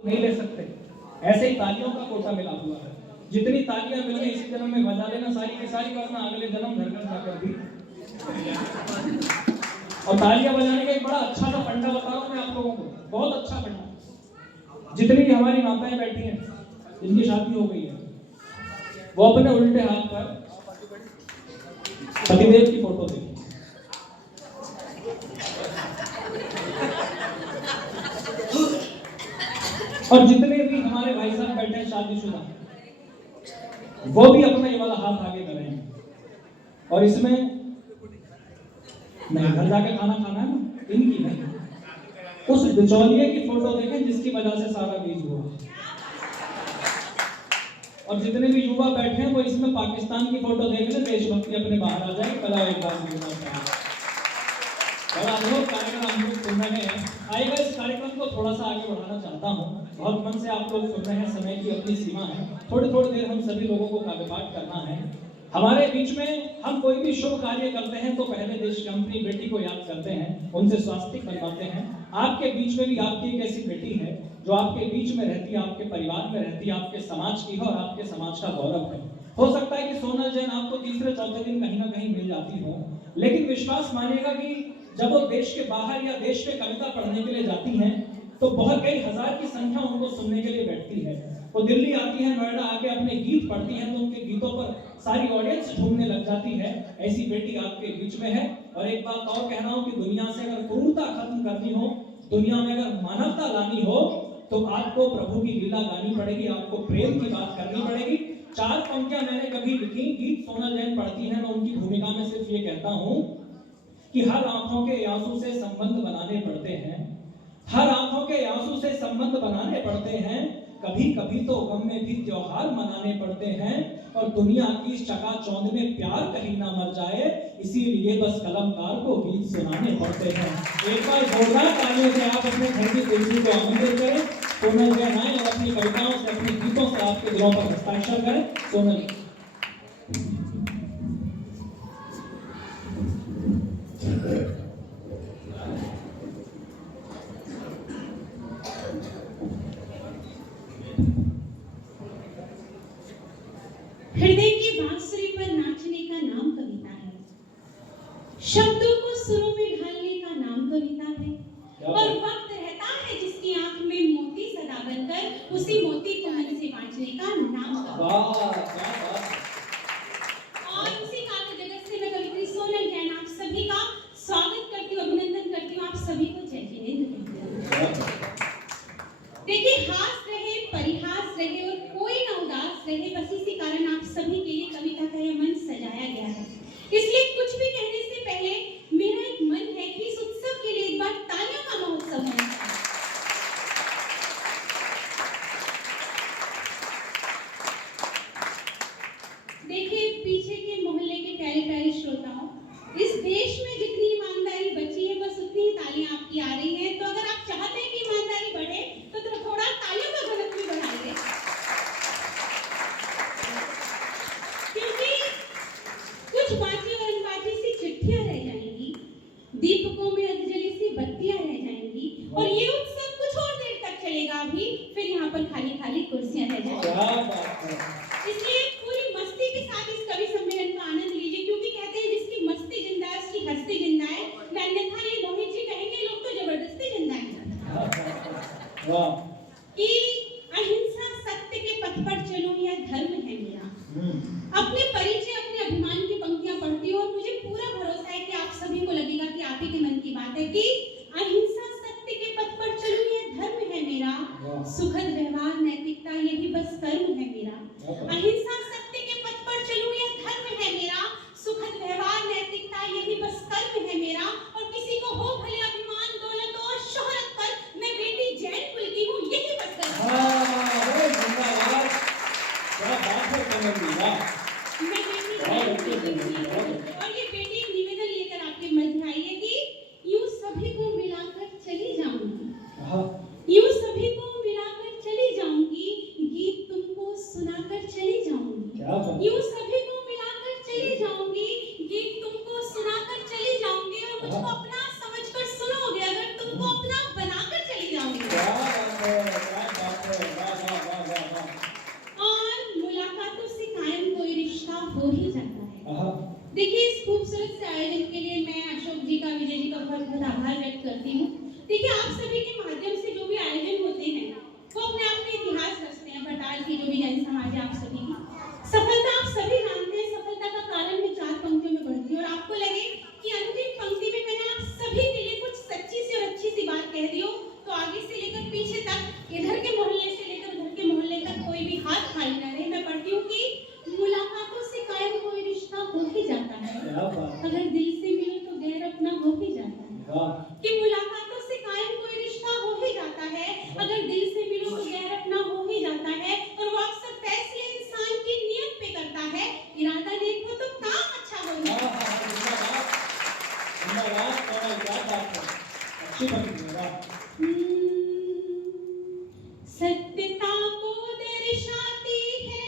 नहीं ले सकते। ऐसे ही तालियों का कोटा मिला हुआ है। जितनी तालियां मिल गई इसी जन्म में बजा लेना सारी की सारी, वरना अगले जन्म घर घर जाकर भी। और तालियां बजाने का एक बड़ा अच्छा सा फंडा बता रहा हूं मैं आप लोगों को, बहुत अच्छा फंडा। जितनी भी हमारी माताएं बैठी हैं जिनकी शादी हो गई है, वो अपने उल्टे हाथ पर पतिदेव की फोटो देखी। और जितने भी हमारे भाई साहब बैठे हैं शादीशुदा, वो भी अपना ये वाला हाथ आगे करेंगे। और इसमें नहीं, घर जाके खाना खाना है ना, इनकी नहीं, उस बिचौलिए की फोटो देखें जिसकी वजह से सारा बीज हुआ। और जितने भी युवा बैठे हैं वो इसमें पाकिस्तान की फोटो देख ले, देशभक्ति अपने बाहर आ जाएगी। बड़ा एक बार बड़ा अनुभव कार्यक्रम हम लोग सुन रहे हैं। आइएगा इस कार्यक्रम को थोड़ा सा आगे बढ़ाना चाहता हूँ। बहुत मन से आप लोग सुन रहे हैं, समय की अपनी सीमा है, थोड़ी थोड़ी देर हम सभी लोगों को काव्य पाठ करना है। हमारे बीच में हम कोई भी शुभ कार्य करते हैं तो पहले देश की अपनी बेटी को याद करते हैं, उनसे स्वास्तिक बनवाते हैं। आपके बीच में भी आपकी एक ऐसी बेटी है जो आपके बीच में रहती है, आपके परिवार में रहती है, आपके समाज की है और आपके समाज का गौरव है। हो सकता है कि सोनल जैन आपको तीसरे चौथे दिन कहीं ना कहीं मिल जाती हो, लेकिन विश्वास मानिएगा कि जब वो देश के बाहर या देश में कविता पढ़ने के लिए जाती हैं तो बहुत कई हजार की संख्या उनको सुनने के लिए बैठती है। वो दिल्ली आती है, नोएडा आके अपने गीत पढ़ती हैं तो उनके गीतों पर सारी ऑडियंस झूमने लग जाती है। ऐसी बेटी आपके बीच में है। और एक बात और कह रहा हूं कि दुनिया से अगर क्रूरता खत्म करनी हो, दुनिया में अगर मानवता लानी हो, तो आपको प्रभु की लीला गानी पड़ेगी, आपको प्रेम की बात करनी पड़ेगी। 4 पंक्तियां मैंने कभी लिखी, गीत सोनल जैन पढ़ती हैं, मैं उनकी भूमिका में सिर्फ ये कहता हूं कि हर आंखों के आंसू से संबंध बनाने पड़ते हैं, हर आंखों के आंसू से संबंध बनाने पड़ते हैं, कभी कभी तो गम में भी त्योहार मनाने पड़ते हैं, और दुनिया की चकाचौंध में प्यार कहीं ना मर जाए, इसीलिए बस कलमकार को गीत सुनाने पड़ते हैं। एक बार जोरदार तालियों से आप अपने घर की तुलसी को आमंत्रित करें। सोनल जैन आए और अपनी कविताओं से, अपने गीतों से आपके दिलों पर हस्ताक्षर करें। सोनल हृदय की बांसुरी पर नाचने का नाम कविता है, शब्दों को सुरों में ढालने का नाम कविता है, और वक्त रहता है जिसकी आंख में मोती सदा बनकर उसी मोती को मन से बांटने का नाम कविता है। और उसी काव्य जगत से मैं कवित्री सोनल जैन आप सभी का स्वागत करती हूँ, अभिनंदन करती हूँ, आप सभी को जय जिनेंद्र कहती हूँ। देखिए, हास रहे, परिहास रहे और कोई ना उदास रहे, बस इसी कारण आप सभी के लिए कविता का यह मंच सजाया गया है। इसलिए कुछ भी कहने से पहले मेरा एक मन है कि इस उत्सव के लिए एक बार तालियों का महोत्सव होना चाहिए। देखिए, पीछे के मोहल्ले के प्यारे प्यारे श्रोताओं, इस देश में जितनी ईमानदारी बची है बस उतनी ही तालियां आपकी आ रही हैं। तो अगर आप चाहते हैं कि ईमानदारी बढ़े तो थोड़ा तालियों का घनत्व भी बढ़ाइए, क्योंकि कुछ बाजी और अनबाजी सी चिट्ठियां रह जाएंगी, दीपकों में अधजली सी बत्तियां रह जाएंगी, और ये उत्सव कुछ और देर तक चलेगा भी, फिर यहाँ पर खाली खाली कुर्सियां रह जाएंगी। इसलिए पूरी मस्ती के साथ इस कवि सम्मेलन का आनंद लीजिए, क्योंकि कहते हैं जिसकी मस्ती जिंदा है उसकी हस्ती जिंदा है। अन्यथा ये मोहित जी कहेंगे लोग तो जबरदस्ती जिंदा है कि अहिंसा सत्य के पथ पर चलो यह धर्म है मेरा। अपने परिचय, अपने अभिमान की पंक्तियां पढ़ती हूँ और मुझे पूरा भरोसा है कि आप सभी को लगेगा कि आप ही के मन की बात है कि अहिंसा सत्य के पथ पर चलो यह धर्म है मेरा, सुखद व्यवहार नैतिकता यही बस कर्म है मेरा। अहिंसा सत्य के पथ पर चलूं यह धर्म है मेरा, सुखद व्यवहार नैतिकता यही बस कर्म है मेरा, और किसी को हो भले अभिमान दौलत और शोहरत पर, मैं बेटी जैन कुल की हूँ यही बस कर्म है। मैं बेटी जैन कुल की हूँ, और ये बेटी निवेदन लेकर आपके मध्य आई है कि यूं सभी को मिलाकर चली जाऊंगी, यूं सभी को मिलाकर चली जाऊंगी, गीत तुमको सुनाकर चली जाऊंगी। सत्यता को दर्शाती है,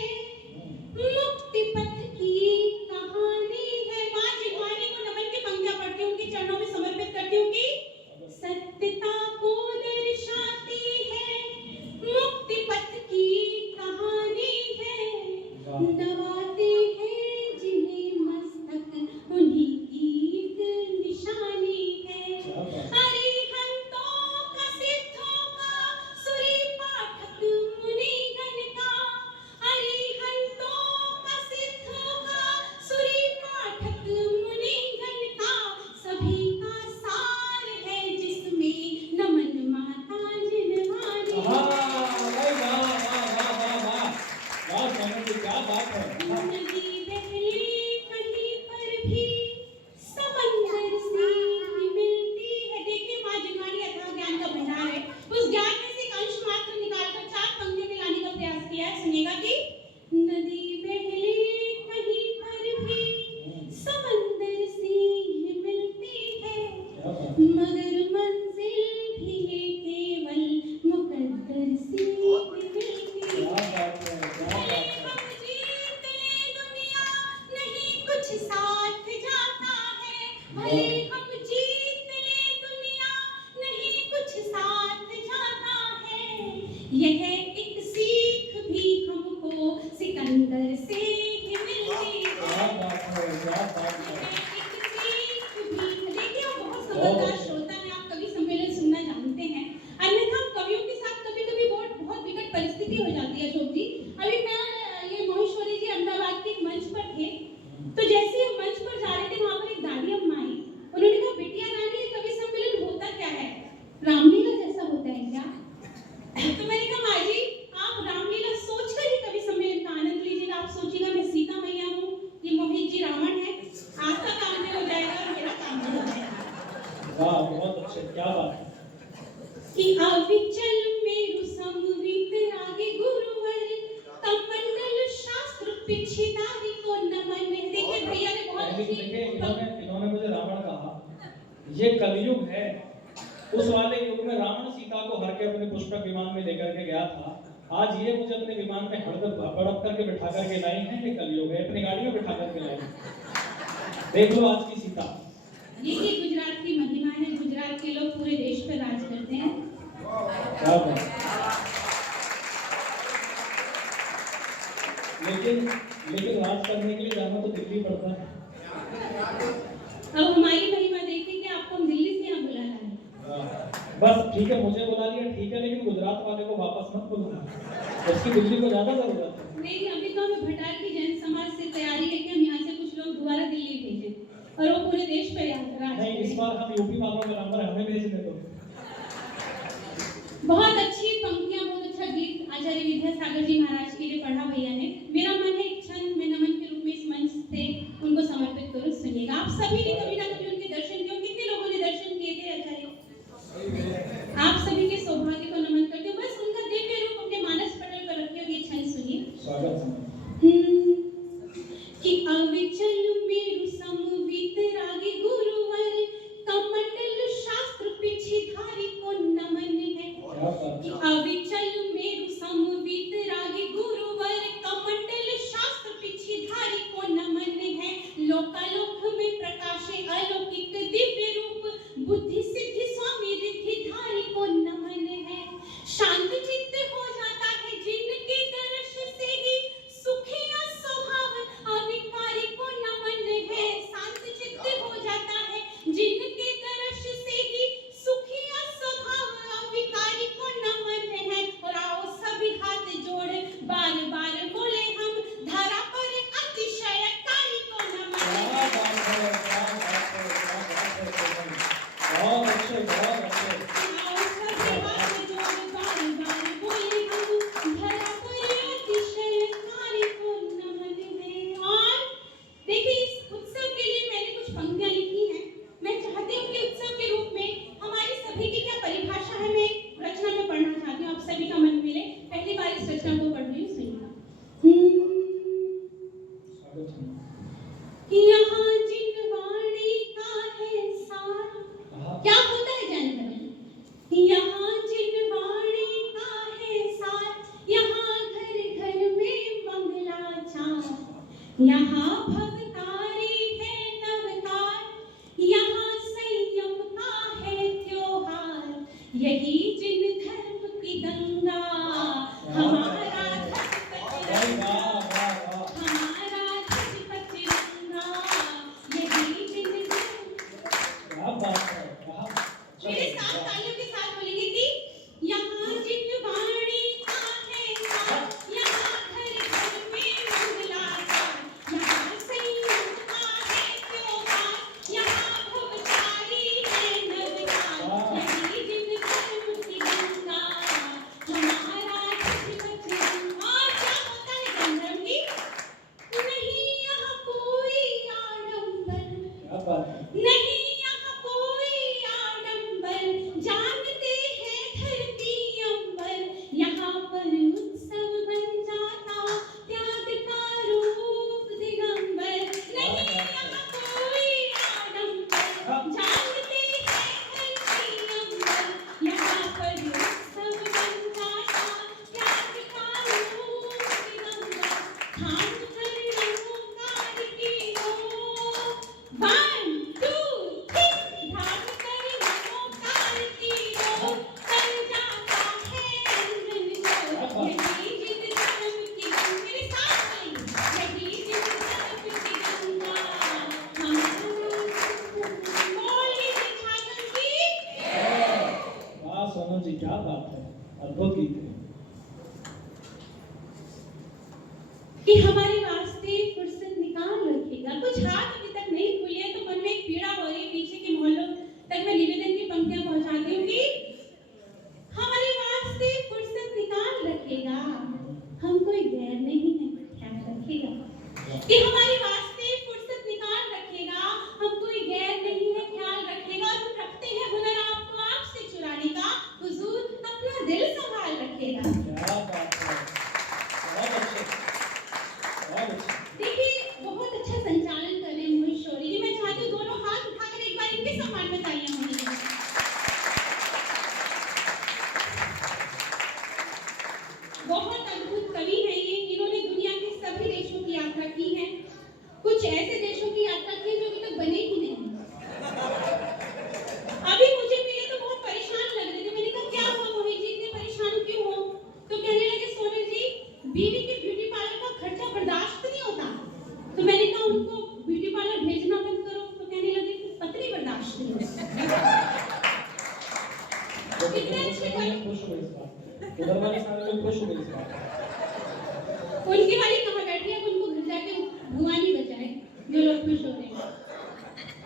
मुक्ति पथ की कहानी है। माँ जिह्वानी को नमन की पंक्तियां पढ़ती हूँ, उनके चरणों में समर्पित करती हूँ कि सत्यता को दर्शाती है, मुक्ति पथ की कहानी है, नवाते हैं जिन्हें मस्तक उन्हीं की एक निशानी है। अरिहंतों का सिद्धों का सूरी पाठक मुनिगण का, अरिहंतों का सिद्धों का सूरी पाठक मुनिगण का, सभी का सार है जिसमें नमन माता जिनवानी। भाई वाह वाह वाह वाह वाह वाह स्वामी जी, क्या बात है। नदी बहले कहीं पर भी समंदर से ही मिलती है। देखिए माँ जिह्वानी अथाह ज्ञान का भंडार है, उस ज्ञान में से एक अंश मात्र निकालकर 4 पंक्तियों में लाने का प्रयास किया है। सुनिएगा कि नदी बहले कहीं पर भी समंदर से ही मिलती है, मगर मंजिल भी ये केवल मुकद्दर से ही मिलती है। क्या बात है, क्या बात है। हम जीत ले दुनिया नहीं कुछ साथ जाता है, भले हम जीत ले दुनिया नहीं कुछ साथ जाता है, यह एक सीख भी हमको सिकंदर से ही मिलती है। क्या बात है, क्या बात है। देखिए आप बहुत समझदार श्रोता हैं, आप कवि सम्मेलन सुनना जानते हैं, अन्यथा हम कवियों के साथ कभी-कभी बहुत विकट परिस्थिति हो जाती है। अशोक जी, अभी मैं ये मोहेश्वरी जी अहमदाबाद के एक मंच पर थे, तो जैसे हम मंच पर जा रहे थे वहाँ पर एक दादी अम्मा आई, उन्होंने कहा बिटिया रानी ये कवि सम्मेलन होता क्या है, रामलीला जैसा होता है क्या? तो मैंने कहा माँ जी आप रामलीला सोचकर ही कवि सम्मेलन का आनंद लीजिएगा। आप सोचिएगा मैं सीता मैया हूँ, ये मोहित जी रावण है, आपका काम भी हो जाएगा और मेरा काम भी हो जाएगा। वाह बहुत अच्छे, क्या बात है। कि अविचल मेरु समवित रागे गुरुवर, कमंडल शास्त्र पिछिदारी को नमन। देखिए भैया ने बहुत देखिए इन्होंने मुझे रावण कहा, ये कलयुग है। उस वाले युग में रावण सीता को हर के अपने पुष्पक विमान में लेकर के गया था, आज ये मुझे अपने विमान में हड़प करके बिठा करके लाई है। ये कलयुग है, अपनी गाड़ी में बिठा करके लाई। देख लो आज की सीता। ये गुजरात की महिमा है, गुजरात के लोग पूरे देश पर राज करते हैं। क्या बात। लेकिन राज करने के लिए जाना तो दिल्ली पड़ता है। अब हमारी महिमा देखिए कि आपको हम दिल्ली से यहाँ बुला रहे हैं। बस ठीक है, मुझे बुला लिया ठीक है, लेकिन गुजरात वाले को वापस मत बुलाना, उसकी दिल्ली को ज्यादा जरूरत है। नहीं, अभी तो हमें भटार की जैन समाज से तैयारी है कि हम यहाँ से कुछ लोग दोबारा दिल्ली भेजें और वो पूरे देश पर राज नहीं, इस बार हम यूपी वालों का नंबर हमें भेजने दो। बहुत अच्छी पंक्तियां, बहुत अच्छा गीत आचार्य विद्यासागर जी महाराज के लिए पढ़ा भैया ने। मेरा मन है एक क्षण मैं नमन के रूप में इस मंच से उनको समर्पित करूं। सुनिएगा, आप सभी ने कभी ना कभी उनके दर्शन किए, कितने लोगों ने दर्शन किए थे आचार्य? आप सभी के सौभाग्य को नमन करते हो। बस उनका दिव्य रूप अपने मानस पटल पर रखे हो। ये क्षण सुनिए। स्वागत कि अविचल मेरु समवित रागे गुरुवर, कमंडल शास्त्र पिछिधारी को नमन है। यहाँ भवतारी है नवतार, यहाँ संयम का है त्योहार, यही जिन धर्म की गंगा, हमारा ध्वज तिरंगा, हमारा ध्वज तिरंगा, यही जिन धर्म। क्या बात है, मेरे साथ तालियों के साथ बोलेंगे कि यहाँ जिन वाणी का है साथ, यहाँ घर घर में मंगलाचार, यहाँ संयम का है त्योहार, यहाँ भवतारी है नवतार, यही जिन धर्म की गंगा, हमारा ध्वज तिरंगा। और क्या होता है गंधर्व की? नहीं यहाँ कोई आडंबर, क्या बात है, नहीं यहाँ कोई आडंबर, जानते हैं धरती अंबर, यहाँ पर उत्सव बन जाता त्याग का रूप दिगंबर। नहीं यहाँ कोई आडंबर, जानते हैं धरती अंबर, यहाँ पर उत्सव बन जाता त्याग का रूप दिगंबर। थाम कर नमोकार की हो, 1 2 3 धाम कर नमोकार की हो, कर जाता है अंजन को, यही जिन धर्म की गंगा। मेरे साथ बोलिए, यही जिन धर्म की गंगा, हमारा बोल लीजिए छागल की। वाह सोनम जी, क्या बात है, अद्भुत गीत है। कि हमारे वास्ते फुर्सत निकाल रखेगा। कुछ हाथ अभी तक नहीं खुले तो मन में एक पीड़ा हो रही है। पीछे के मोहल्लों तक मैं निवेदन की पंक्तियां पहुंचाती हूँ कि हमारे वास्ते फुर्सत निकाल रखेगा, हम कोई गैर नहीं है, ख्याल रखेगा। कि हमारे वास्ते फुर्सत निकाल रखेगा, हम कोई गैर नहीं है, ख्याल रखेगा। और हम रखते हैं हुनर आपको आपसे चुराने का, हुजूर अपना दिल संभाल रखेगा। क्या बात है, बहुत अच्छे, बहुत अच्छे। देखिए बहुत अच्छा संचालन कर रहे हैं मोहित शौरी जी। मैं चाहती हूँ दोनों हाथ उठाकर एक बार इनके सम्मान में तालियां होनी चाहिए। बहुत अद्भुत कवि हैं ये। इन्होंने दुनिया के सभी देशों की यात्रा की है, कुछ ऐसे देशों की यात्रा की जो अभी तक बने ही नहीं। अभी मुझे मिले तो बहुत परेशान लग रहे थे। मैंने कहा क्या हुआ मोहित जी, इतने परेशान क्यों हो? तो कहने लगे सोनल जी, बीवी के ब्यूटी पार्लर का खर्चा बर्दाश्त नहीं होता। तो मैंने कहा उनको ब्यूटी पार्लर भेजना बंद करो। तो कहने लगे कि पत्नी बर्दाश्त नहीं होती। कितने अच्छे उधर वाले खुश हुए इस बात पे। उधर वाले सारे लोग खुश हुए इस बात पे। उनकी वाली कहाँ बैठी है? उनको घर जाके धुआं नहीं बजाए जो लोग खुश हो रहे हैं।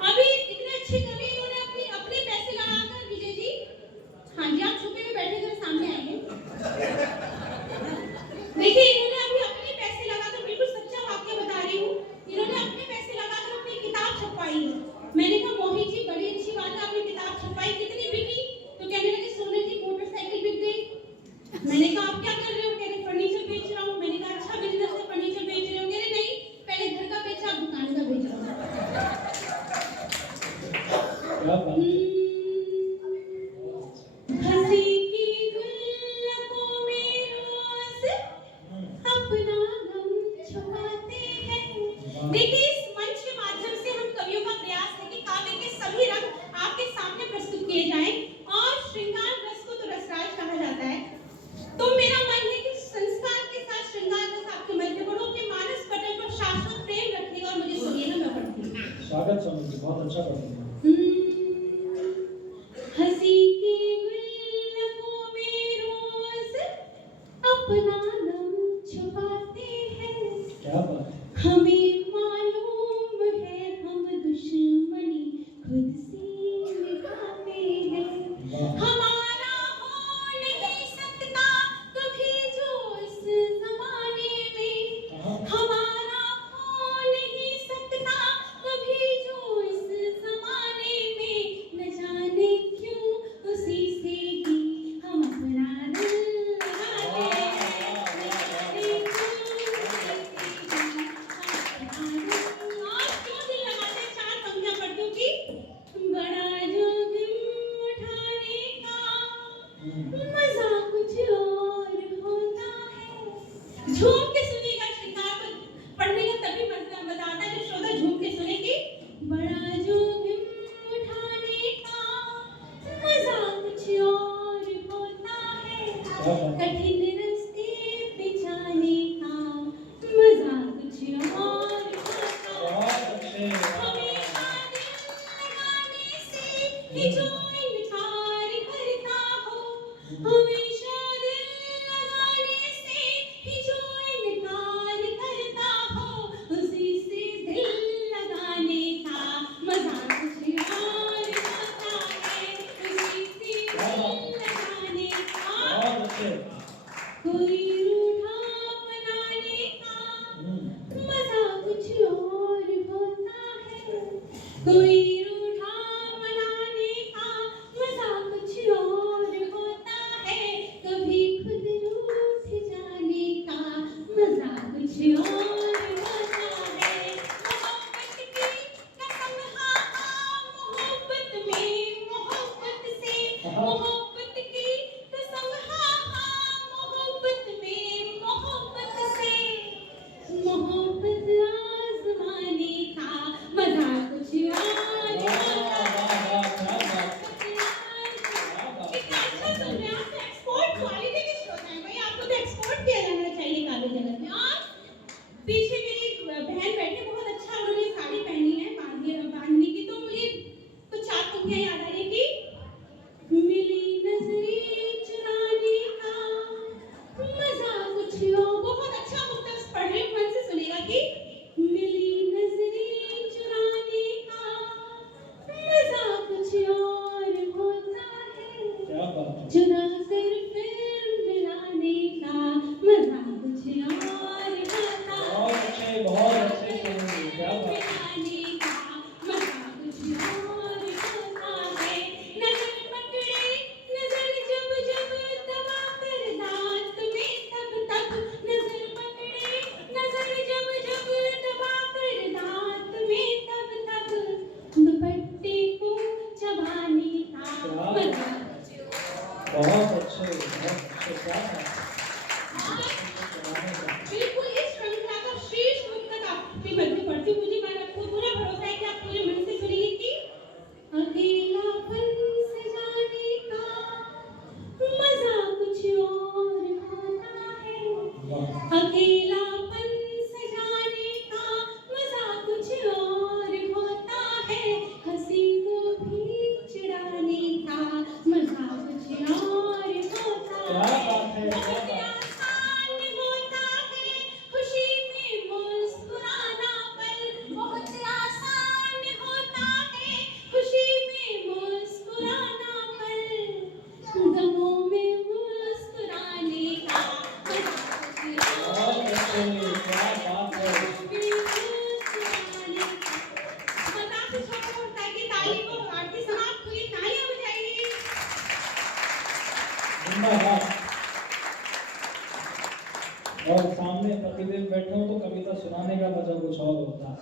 अभी इतने अच्छे कवि इन्होंने अपने पैसे लगाकर, विजय जी हाँ जी आप छुपे में बैठे जरा सामने आइए। देखिए इन्होंने अभी अपने पैसे लगाकर, बिल्कुल सच्चा वाक्य बता रही हूँ, इन्होंने अपने पैसे लगाकर अपनी किताब छपवाई है। मैंने कहा मोहित जी बड़ी अच्छी बात है, आपने किताब छपवाई, कितनी बिकी? तो कहने लगे सोनल जी मोटरसाइकिल बिक गई। मैंने कहा आप क्या कर रहे हो? कह रहे फर्नीचर बेच रहा हूँ। मैंने कहा अच्छा बिजनेस है, फर्नीचर बेच रहे हो? कह रहे नहीं, पहले घर का बेचा अब दुकान का बेच रहा हूँ। क्या बात है, हंसी की गुल्लकों में रोज अपना गम छुपाते हैं। देखिए इस मंच के माध्यम से हम कवियों का प्रयास है कि काव्य के सभी रंग आपके सामने प्रस्तुत किए जाएं। और श्रृंगार रस को तो रसराज कहा जाता है। तो मेरा मन है कि संस्कार के साथ श्रृंगार रस आपके मध्य बड़ों के मानस पटल पर शाश्वत प्रेम रखेगा। और मुझे सुनिएगा, मैं पढ़ती हूँ। स्वागत सोनम जी, बहुत अच्छा पढ़ती हैं। हंसी की गुल्लकों में रोज अपना गम छुपाते हैं। क्या बात है, हमें मालूम है हम दुश्मनी खुद से निभाते हैं। हमारा हो नहीं सकता कभी जो इस जमाने में, हमारा हो नहीं सकता कभी जो इस जमाने में, न जाने क्यों उसी से ही हम अपना दिल लगाते हैं। कठिन रास्ते पे जाने का मजा कुछ और होता बहुत अच्छे। हमेशा दिल लगाने से ही जो इनकार करता हो हमेशा दिल लगाने से ही जो इनकार करता हो उसी से दिल लगाने का मजा कुछ और होता है उसी से दिल लगाने का बहुत अच्छे। कोई रूठा मनाने का मजा कुछ और होता है कोई रूठा मनाने का मजा कुछ और होता है कभी खुद रूठ जाने का मजा कुछ और होता है मोहब्बत की कसम हाँ हाँ मोहब्बत में मोहब्बत से मोहब्बत की कसम हाँ हाँ मोहब्बत में मोहब्बत से मोहब्बत आजमाने का मजा कुछ और वाह होता वाह है वाह, क्या बात है, कितना क्या बात है। अच्छा सुन रहे हैं आप तो एक्सपोर्ट क्वालिटी के श्रोता हैं भाई आपको तो एक्सपोर्ट किया जाना चाहिए काव्य जगत में और पीछे मेरी बहन बैठी बहुत अच्छा उन्होंने साड़ी पहनी है बांधनी की तो मुझे कुछ चार पंक्तियां याद आ रही कि मिली नजरें चुराने का मजा कुछ और बहुत अच्छा मुक्तक पढ़ रहे हो मन से सुनेगा कि मिली नजरें चुराने का मजा कुछ और होता है क्या बात है। चुरा कर फिर मिलाने का मजा कुछ और होता बहुत अच्छे, बहुत अच्छे सुनिए, क्या बात है। मिलाने का मजा कुछ और होता है नजर पकड़े नजर जब जब दबा कर दांत में तब तब नजर पकड़े नजर जब जब दबा कर दांत में तब तब दुपट्टे को चबाने का मजा बहुत अच्छे, क्या बात है। बिल्कुल इस श्रृंखला का शीर्ष मुक्तक आपके मध्य पढ़ती हूँ मुझे आपको पूरा भरोसा है कि आप पूरे मन से सुनेंगे कि अकेलापन से जाने का मजा कुछ और होता है वाह, अकेलापन से जाने का मजा कुछ और होता है हंसी को भी चिढ़ाने का मजा कुछ और होता क्या है बात है, क्या बहुत बात है। आसान होता है खुशी में मुस्कुराना पल बहुत आसान होता है खुशी में मुस्कुराना पल गमों में मुस्कुराने का मजा कुछ और बहुत अच्छे, क्या बात है। मजाक से छोटा होता है कि ताली को आरती समाप्त हुई तालियां बजाइए जिंदाबाद। और सामने पतिदेव बैठे हो तो कविता सुनाने का मजा कुछ और होता है।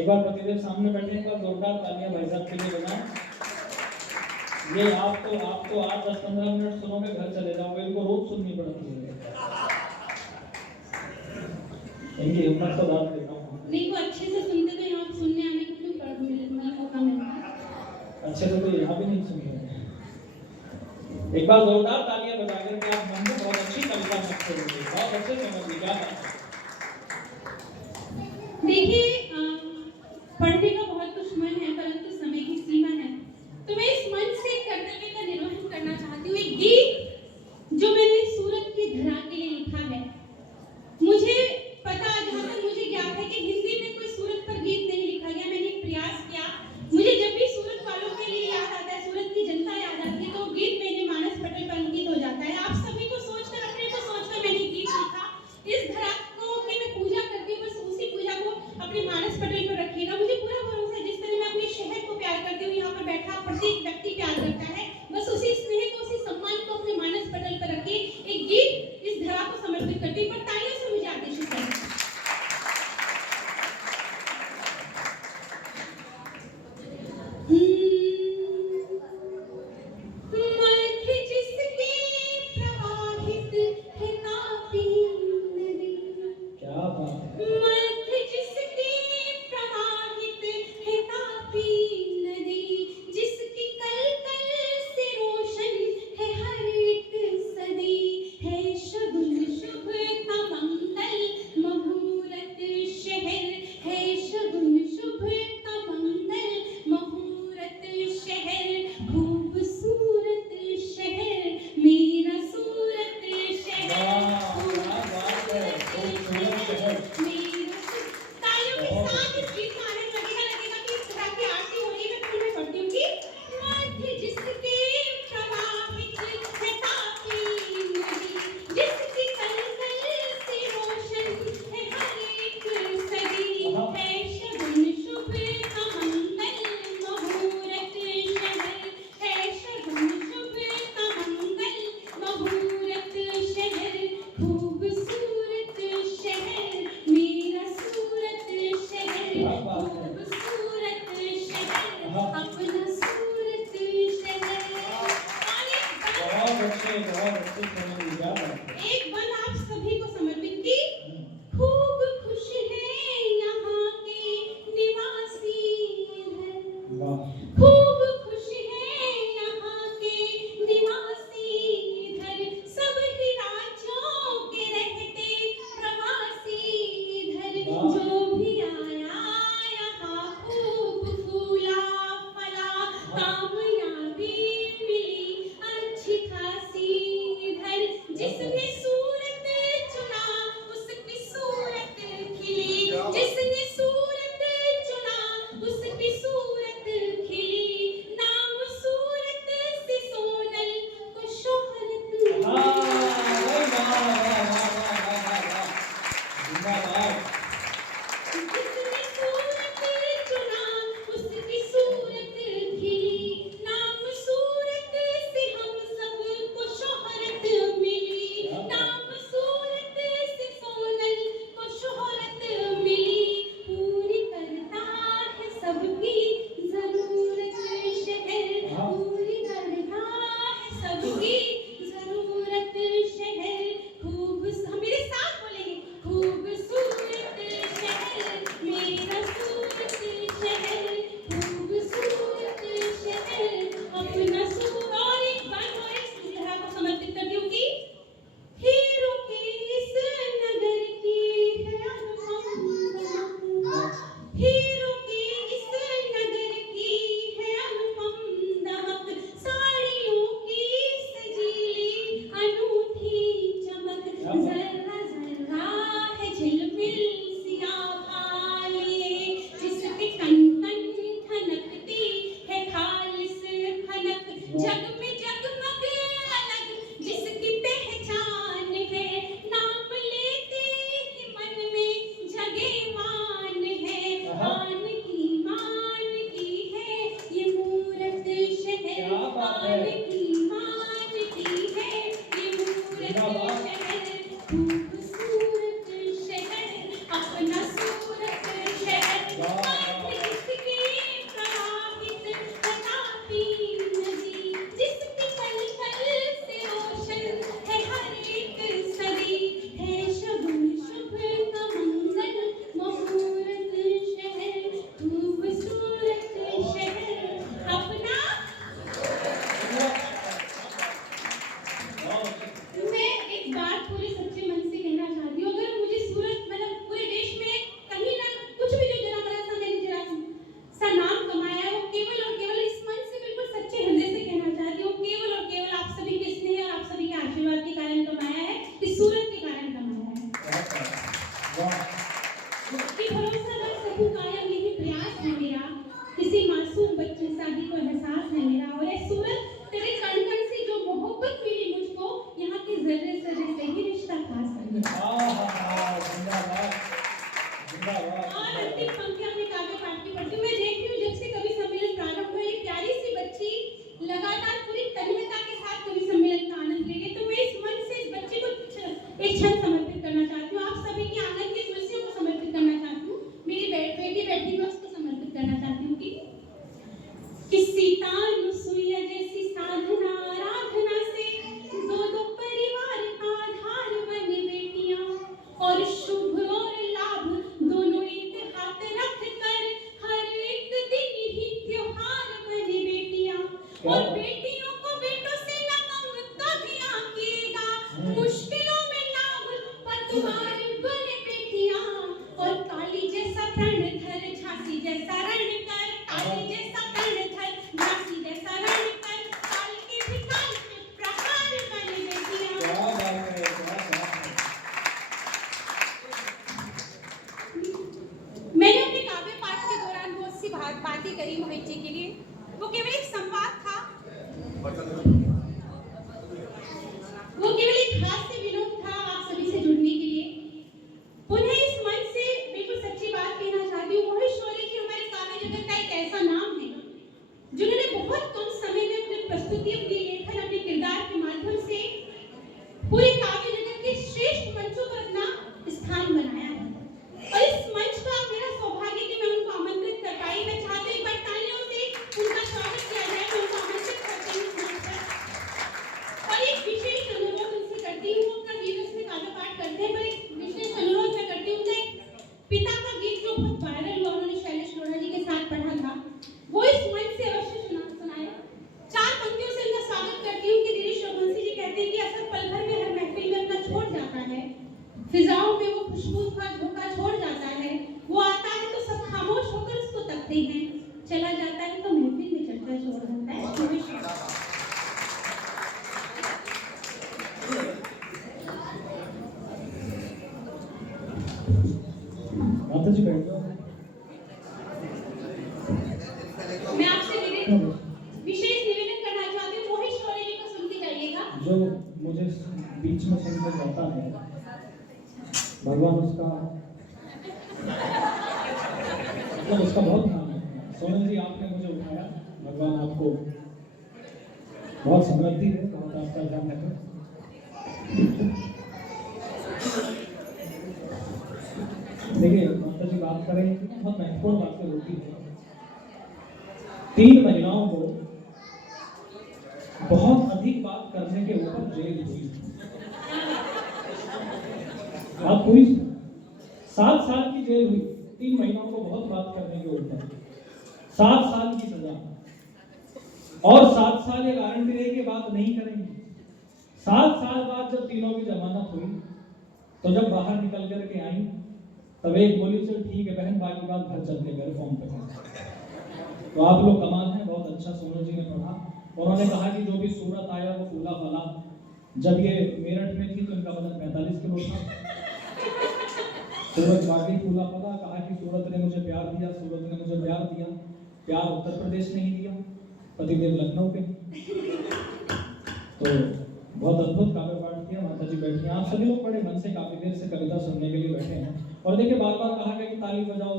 एक बार पतिदेव सामने बैठे एक बार जोरदार तालियां भाई साहब के लिए बनाएं। ये आप तो आज 10-15 मिनट सुनोगे घर चले जाओगे इनको रोज सुननी पड़ती है। इनकी हिम्मत तो दाद देता हूँ। नहीं वो अच्छे से सुनते तो यहाँ सुनने आने को क्यों कर मौका मिलता अच्छे से तो यहाँ भी नहीं सुन रहे। एक बार जोरदार तालियां बजा करके आप मन में बहुत अच्छी कविता लिखते हो, बहुत अच्छे समझिए, क्या बात है। देखिए पढ़ने का बहुत कुछ मन है परंतु समय की सीमा है तो मैं इस मन से कर्तव्य का निर्वहन करना चाहती हूँ एक गीत जो मैंने सूरत की धरा के लिए लिखा है मुझे पता जहाँ तक मुझे ज्ञात है कि हिंदी में कोई सूरत पर गीत नहीं लिखा गया मैंने एक प्रयास किया मुझे जब भी सूरत वालों के लिए याद आता है सूरत की जनता याद आती है तो गीत मेरे मानस पटल पर अंकित हो जाता है आप सभी को सोचकर अपने को सोचकर मैंने गीत लिखा इस धरा को की मैं पूजा करती हूँ बस उसी पूजा को अपने मानस पटल पर रखिएगा मुझे पूरा भरोसा है जिस तरह मैं अपने शहर को प्यार करती हूँ यहाँ पर बैठा प्रत्येक व्यक्ति प्यार करता है बस उसी स्नेह को उसी सम्मान को अपने मानस पटल पर रखिए एक गीत इस धरा को समर्पित करती हूँ पर तालियों से मुझे आदेशित करें मध्य जिसके प्रवाहित है तापी नदी क्या बात है। मध्य जिसके प्रवाहित है तापी नदी जिसकी कल कल से रोशन है हर एक सदी है कुमार बने बेटियां और काली जैसा प्रणधर झांसी जैसा रण कर काली जैसा प्रणधर झांसी जैसा रण कर काल के भी काल के प्रहार बने बेटियां। क्या बात है, क्या बात है। मैंने अपने काव्य पाठ के दौरान बहुत सी बातें करी मोहित जी के लिए। वो केवल एक संवाद था, वो केवल एक हास्य विनोद था आप सभी से जुड़ने के लिए। पुनः इस मंच से बिल्कुल सच्ची बात कहना चाहती हूँ, मोहित शौर्य जी हमारे काव्य जगत का एक ऐसा नाम है जिन्होंने बहुत कम समय में अपनी प्रस्तुति, अपनी लेखन, अपने किरदार के माध्यम से पूरे काव्य जगत के श्रेष्ठ मंचों पर अपना स्थान बनाया है। और इस मंच का मेरा सौभाग्य कि मैं उनको आमंत्रित कर पाई। मैं चाहती हूँ एक बार तालियों से उनका स्वागत किया जाए। मैं उनको आमंत्रित करती हूँ इस मंच पर। और एक विशेष अनुरोध उनसे करती हूँ, अपना गीत उसमें काव्य पाठ करते हैं, पर एक विशेष अनुरोध मैं करती हूँ। उनका पिता का गीत जो बहुत वायरल हुआ, उन्होंने शैलेश लोढ़ा जी के साथ पढ़ा था, वो इस मंच से अवश्य सुनाए। 4 पंक्तियों से उनका स्वागत करती हूँ कि दिनेश रघुवंशी जी कहते हैं कि असर पल भर में हर महफिल में अपना छोड़ जाता है, फिजाओं में वो खुशबू का झोंका छोड़ जाता है, वो आता है तो सब खामोश होकर उसको तकते हैं, चला जाता है तो महफिल में चर्चा छोड़ जाता है। माता जी बैठ जाओ। मैं आपसे विशेष निवेदन करना चाहती हूँ, मोहित शौर्य जी को सुनती जाइएगा। जो मुझे बीच में सुनकर जाता है, भगवान उसका मतलब उसका बहुत नाम है। सोनल जी, आपने मुझे उठाया, भगवान आपको बहुत समृद्धि दे, बहुत आपका ध्यान रखे। देखिए माता जी बात करें, बहुत महत्वपूर्ण बातें होती है। 3 महिलाओं को बहुत अधिक बात करने के ऊपर जेल हुई। बात हुई 7 साल की जेल हुई 3 महिलाओं को बहुत बात करने के ऊपर, 7 साल की सजा। और 7 साल ये गारंटी रही कि बात नहीं करेंगे। 7 साल बाद जब तीनों की जमानत हुई, तो जब बाहर निकल करके आई, तब एक बोली, चल ठीक है बहन, बाकी बात घर चल के घर फॉर्म पे कर। तो आप लोग कमाल हैं, बहुत अच्छा सोनल जी ने पढ़ा। उन्होंने कहा कि जो भी सूरत आया वो फूला फला। जब ये मेरठ में थी तो इनका वजन 45 किलो था। सूरत वाकई फूला फला। कहा कि सूरत ने मुझे प्यार दिया, सूरत ने मुझे प्यार दिया। प्यार उत्तर प्रदेश ने ही दिया, पतिदेव लखनऊ के। तो बहुत अद्भुत काव्य पाठ किया। माता जी बैठी हैं, आप सभी लोग बड़े मन से काफी देर से कविता सुनने के लिए बैठे हैं। और देखिए बार बार कहा गया कि ताली बजाओ,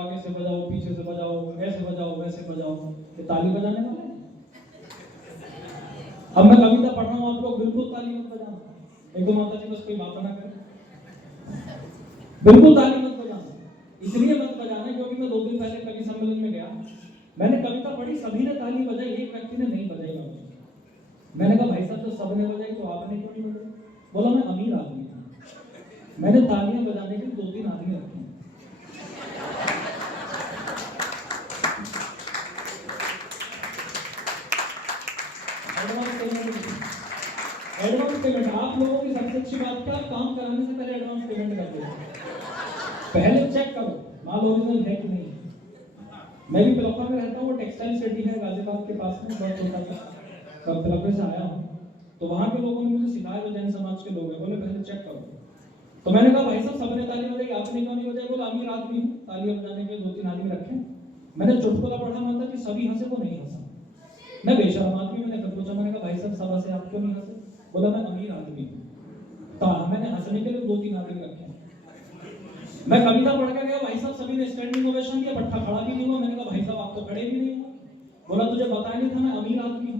आगे से बजाओ, पीछे से बजाओ, ऐसे बजाओ, वैसे बजाओ। ये ताली बजाने वाले हैं? अब मैं कविता पढ़ रहा हूँ, आप लोग बिल्कुल ताली मत बजाना। एक दो माता जी बस कोई बात ना करें, बिल्कुल ताली मत बजाना। इसलिए मत बजाना क्योंकि मैं 2 दिन पहले कवि सम्मेलन में गया, मैंने कविता पढ़ी, सभी ने ताली बजाई, एक व्यक्ति ने नहीं बजाई। मैंने कहा भाई साहब, तो सबने बजाई तो आपने क्यों नहीं बजाई? बोला मैं अमीर आदमी हूँ, मैंने तालियां बजाने के लिए 2-3 आदमी रखे। एडवांस पेमेंट आप लोगों की सबसे अच्छी बात क्या, काम कराने से पहले एडवांस पेमेंट कर दो। पहले चेक करो माल ओरिजिनल है कि नहीं। मैं भी पिलखा में रहता हूँ, वो टेक्सटाइल सिटी है गाजियाबाद के पास में, बहुत छोटा सा। पिलखा से आया हूँ, तो वहाँ के लोगों ने मुझे सिखाया, जो जैन समाज के लोग हैं, बोले पहले चेक करो। तो मैंने कहा भाई साहब, सबने ताली बजाई, आपने क्यों नहीं बजाई? बोला अमीर आदमी हूँ, तालियां बजाने के लिए 2-3 आदमी रखे। मैंने चुटकुला पढ़ा, माता कि सभी हंसे, वो नहीं हंसा। मैं बेशर्म आदमी, मैंने फिर पूछा, मैंने कहा भाई साहब सब हंसे, आप क्यों नहीं हंसे? बोला मैं अमीर आदमी हूँ। तो मैंने हंसने के लिए 2-3 आदमी रखे। मैं कविता पढ़ के गया, भाई साहब सभी ने स्टैंडिंग ओवेशन दिया, पट्टा खड़ा भी नहीं हुआ। मैंने कहा भाई साहब आप तो खड़े भी नहीं हुए। बोला तुझे बताया नहीं था मैं अमीर आदमी हूँ।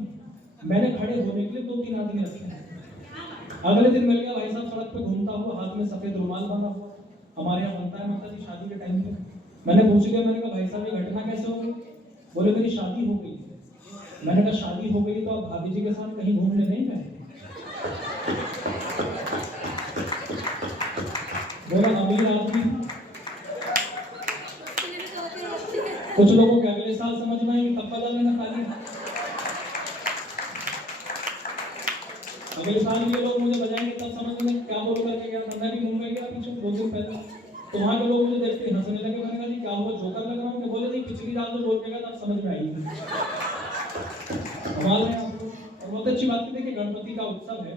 मैंने खड़े होने के लिए 2-3 आदमी रखे। अगले दिन मिल गया भाई साहब, सड़क पे घूमता हुआ, हाथ में सफेद रुमाल बांधा हुआ, हमारे यहाँ बनता है माता जी शादी के टाइम पे। मैंने पूछ लिया, मैंने कहा भाई साहब ये घटना कैसे हो गई? बोले मेरी शादी हो गई। मैंने कहा शादी हो गई तो आप भाभी जी के साथ कहीं घूमने नहीं गए? बोला अमीर आदमी। कुछ लोगों के अगले साल समझ में आएंगे, तब बजा लेना ताली। अगले साल ये लोग मुझे बजाएंगे, तब समझ में क्या बोल करके गया था। मैं भी पहले, तो वहाँ के लोग मुझे देखते ही हंसने लगे। मैंने कहा जी क्या हुआ, जोकर लग रहा हूँ? बोले नहीं, पिछली रात जो बोल के गया था समझ में आई। कमाल है आप लोग। और बहुत अच्छी बात है, देखिए गणपति का उत्सव है,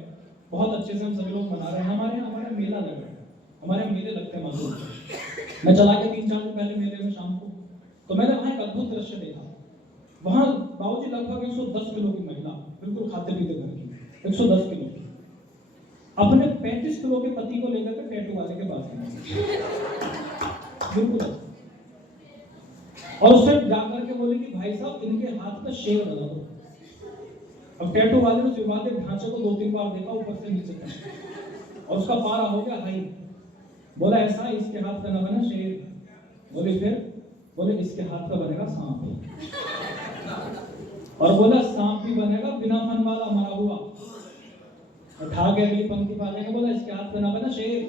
बहुत अच्छे से हम सभी लोग मना रहे हैं। हमारे मेला लग रहा है, हमारे मेले लगते हैं मालूम। मैं चला के 3-4 दिन पहले मेले में शाम को, तो मैंने वहाँ एक अद्भुत दृश्य देखा। वहाँ बाबूजी लगभग 110 किलो की महिला, बिल्कुल खाते पीते घर की, 110 किलो की, अपने 35 किलो के पति को लेकर के टैटू वाले के पास गई, बिल्कुल। और उससे जाकर के बोले कि भाई साहब इनके हाथ में शेर लगा दो। अब टैटू वाले ने विवादित ढांचे को 2-3 बार देखा ऊपर से नीचे तक, और उसका पारा हो गया हाई। बोला ऐसा, इसके हाथ का ना बना शेर। बोले फिर? बोले इसके हाथ का बनेगा सांप। और बोला सांप भी बनेगा बिना फन वाला, मरा हुआ। उठा के अगली पंक्ति पा जाएगा, बोला इसके हाथ पे ना बना शेर,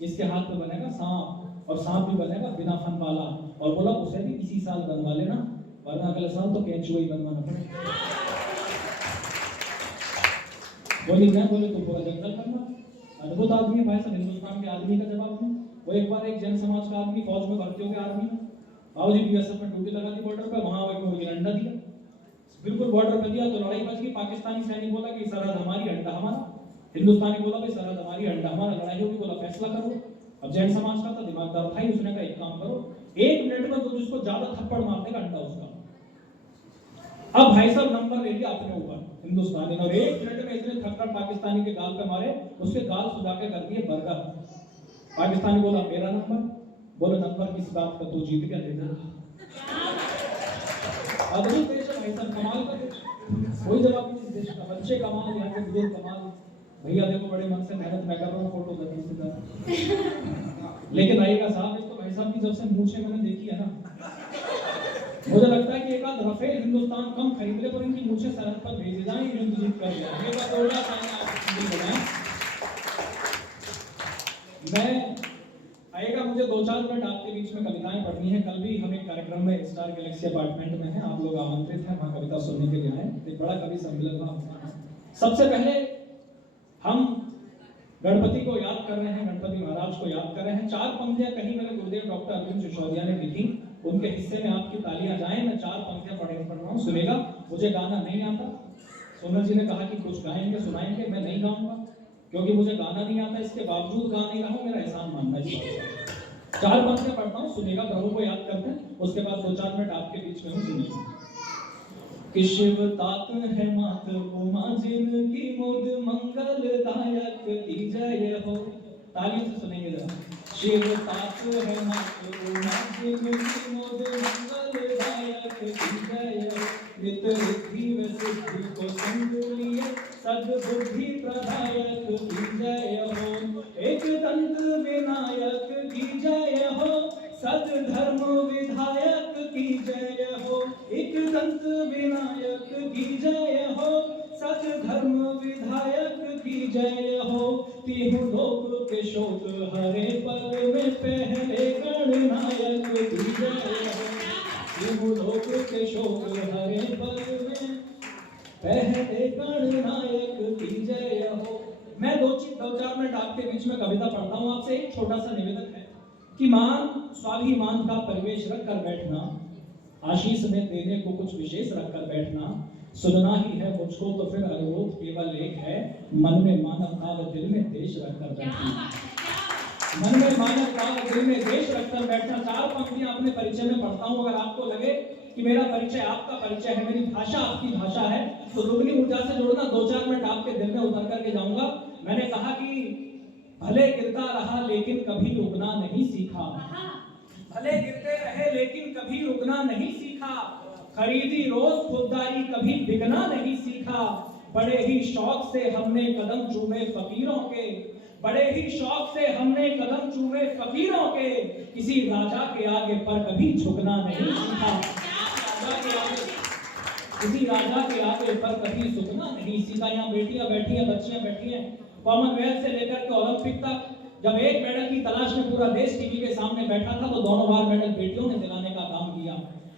इसके हाथ पे बनेगा सांप, और सांप भी बनेगा बिना फन वाला। और बोला उसे भी इसी साल बनवा लेना, वरना अगले साल तो केंचुआ ही बनवाना पड़ेगा। बोली मैं, बोले तो पूरा जंगल बनवा। अद्भुत आदमी है भाई साहब, हिंदुस्तान के आदमी का जवाब नहीं। वो एक बार एक जन समाज का आदमी फौज में भर्ती हो गया, आर्मी में। बाबूजी बीएसएफ में ड्यूटी लगा दी बॉर्डर पे, वहां एक मुर्गी अंडा दिया, बिल्कुल बॉर्डर पे दिया तो लड़ाई बच गई। पाकिस्तानी सैनिक बोला कि सरहद हमारी, अंडा हमारा। हिंदुस्तानी बोला भाई सरहद हमारी, अंडा हमारा, लड़ाई होगी। बोला फैसला करो। अब जैन समाज का था, दिमागदार था ही, उसने कहा एक काम करो, 1 मिनट में तो जिसको ज्यादा थप्पड़ मार देगा अंडा उसका। अब भाई साहब नंबर ले लिया अपने ऊपर हिंदुस्तानी ने, और 1 मिनट में इतने थप्पड़ पाकिस्तानी के गाल पे मारे, उसके गाल सुजा के कर दिए बर्गर। पाकिस्तानी बोला मेरा नंबर। बोले नंबर किस बात का, तू जीत गया ले ले। अद्भुत देश है भाई साहब, कमाल का देश, कोई जवाब नहीं इस देश का। बच्चे कमाल, यहाँ के बुजुर्ग कमाल। भैया देखो बड़े मन से मेहनत मैं कर रहा हूँ, फोटो लगी सीधा। लेकिन आइएगा साहब, इसको भाई साहब की जब से मूछें मैंने देखी है ना, मुझे लगता है कि एक आध रफेल हिंदुस्तान कम खरीद ले, पर इनकी मूछें सरहद पर भेज जाएं, युद्ध जीत कर जाएं। ये बात बोलना चाहिए। मैं आएगा, मुझे 2-4 मिनट आपके बीच में कविताएं पढ़नी है। कल भी हम एक कार्यक्रम में स्टार गैलेक्सी अपार्टमेंट में हैं, आप लोग आमंत्रित हैं, वहां कविता सुनने के लिए आए। एक बड़ा कवि सम्मेलन हुआ। सबसे पहले हम गणपति को याद कर रहे हैं, गणपति महाराज को याद कर रहे हैं। 4 पंक्तियां कहीं मेरे गुरुदेव डॉक्टर अरविंद सिसोदिया ने लिखी, उनके हिस्से में आपकी तालियां जाएं। मैं 4 पंक्तियां पढ़ रहा हूं, सुनेगा। मुझे गाना नहीं आता, सोनल जी ने कहा कि कुछ गाएंगे सुनाएंगे, मैं नहीं गाऊंगा क्योंकि मुझे गाना नहीं आता, इसके बावजूद गा नहीं रहा हूं, मेरा एहसान मानना जी। 4 पंक्तियां पढ़ता हूं, सुनेगा, प्रभु को याद करते हैं, उसके बाद 2-4 मिनट आपके बीच में हूं, सुनिए। कि शिव तात है मात उमा जिनकी मुद मंगलदायक की जय हो। तालियों से सुनेंगे जरा। शिव तात है मात उमा जिनकी मुद मंगलदायक की जय हो। नित रिद्धि व सिद्धि को संग लिए सद्बुद्धि प्रदायक की जय हो। एक दंत विनायक की जय हो, सद धर्म विधायक की जय हो। एक दंत विनायक की जय हो, सद धर्म विधायक की जय हो। तीहु लोक के शोक हरे पल में पहले गणनायक की जय हो। तीहु लोक के शोक हरे पल में पहले गणनायक की जय हो। मैं 2-4 मिनट आपके बीच में कविता पढ़ता हूँ। आपसे एक छोटा सा निवेदन है कि मान स्वाभिमान का परिवेश रखकर बैठना, आशीष में देने को कुछ विशेष रखकर बैठना, सुनना ही है मुझको तो फिर अनुरोध केवल एक है, मन में मानवता व दिल में देश रखकर बैठना। मन में मानवता व दिल में देश रखकर बैठना। 4 पंक्तियां अपने परिचय में पढ़ता हूँ। अगर आपको लगे कि मेरा परिचय आपका परिचय है, मेरी भाषा आपकी भाषा है, तो दुगनी ऊर्जा से जोड़ना। 2-4 मिनट आपके दिल में उतर करके जाऊंगा। मैंने कहा कि भले गिरता रहा लेकिन कभी रुकना नहीं सीखा, भले गिरते रहे लेकिन कभी रुकना नहीं सीखा। खरीदी रोज खुददारी कभी बिकना नहीं सीखा। बड़े ही शौक से हमने कदम चूमे फकीरों के, बड़े ही शौक से हमने कदम चूमे फकीरों के। किसी राजा के आगे पर कभी झुकना नहीं सीखा, किसी राजा के आगे पर कभी झुकना नहीं सीखा। यहाँ बेटियां बैठी हैं, बच्चियां बैठी हैं, कॉमनवेल्थ से लेकर के ओलंपिक तक जब एक मेडल की तलाश में पूरा देश टीवी के सामने बैठा था, तो दोनों बार मेडल बेटियों ने दिलाने का काम किया।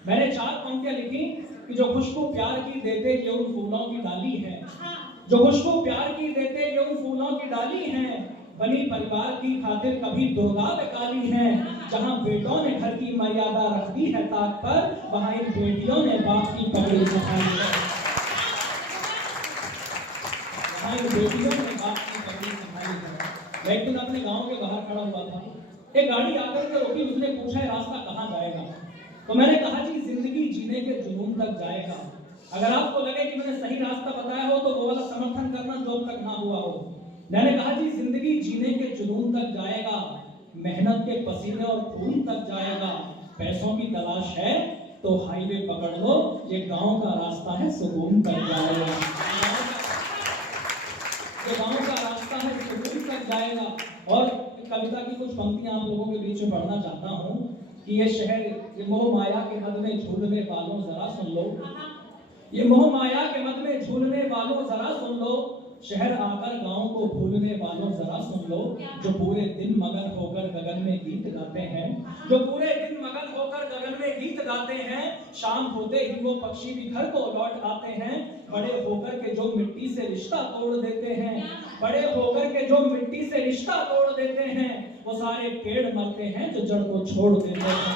मैंने 4 पंक्तियां लिखी कि जो खुशबू प्यार की देते ये उन फूलों की डाली है, जो खुशबू प्यार की देते ये उन फूलों की डाली है। बनी परिवार की खातिर कभी दुर्गा व काली हैं। जहाँ बेटों ने घर की मर्यादा रख दी है ताक पर, वहाँ इन बेटियों ने बाप की पगड़ी संभाली है। वहाँ इन बेटियों ने बाप की पगड़ी संभाली है। मैं एक दिन अपने गांव के बाहर खड़ा हुआ था, एक गाड़ी आकर के रोकी, उसने पूछा रास्ता कहाँ जाएगा। तो मैंने कहा जी जिंदगी जीने के जुनून तक जाएगा। अगर आपको लगे कि मैंने सही रास्ता बताया हो तो वो वाला समर्थन करना जो अब तक ना हुआ हो। मैंने कहा जी जिंदगी जीने के जुनून तक जाएगा, मेहनत के पसीने और खून तक जाएगा। पैसों की तलाश है तो हाईवे पकड़ लो, ये गांव का रास्ता है सुकून तक जाएगा। ये गांव का रास्ता है सुकून तक जाएगा। और कविता की कुछ पंक्तियां आप लोगों के बीच में पढ़ना चाहता हूं कि ये शहर, ये मोह माया के मद में झूलने वालों जरा सुन लो। ये मोह माया के मद में झूलने वालों जरा सुन लो, शहर आकर गांव को भूलने वालों जरा सुन लो। जो पूरे दिन मगन होकर गगन में गीत गाते हैं, जो पूरे दिन मगन होकर गगन में गीत गाते हैं, शाम होते ही वो पक्षी भी घर को लौट आते हैं। बड़े होकर के जो मिट्टी से रिश्ता तोड़ देते हैं, बड़े होकर के जो मिट्टी से रिश्ता तोड़ देते हैं, वो सारे पेड़ मरते हैं जो जड़ को छोड़ देते हैं।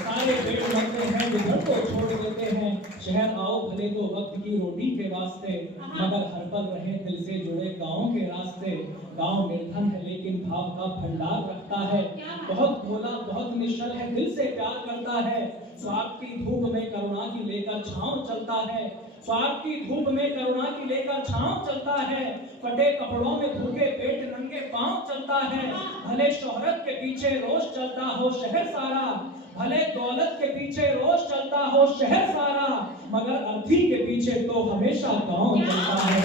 सारे पेड़ मरते हैं जो घर को छोड़ देते हैं। शहर आओ भले तो वक्त की रोटी के वास्ते, मगर हर पल रहे दिल से जुड़े गाँव के रास्ते। गाँव निर्धन है लेकिन भाव का भंडार रखता है, बहुत भोला बहुत निश्चल है दिल से प्यार करता है। स्वार्थ की धूप में करुणा की लेकर छांव चलता है, स्वार्थ की धूप में करुणा की लेकर छांव चलता है। फटे कपड़ों में भूखे पेट नंगे पांव चलता है। भले शोहरत के पीछे रोज चलता हो शहर सारा, भले दौलत के पीछे रोज चलता हो शहर सारा, मगर अर्थी के पीछे तो हमेशा गांव चलता है।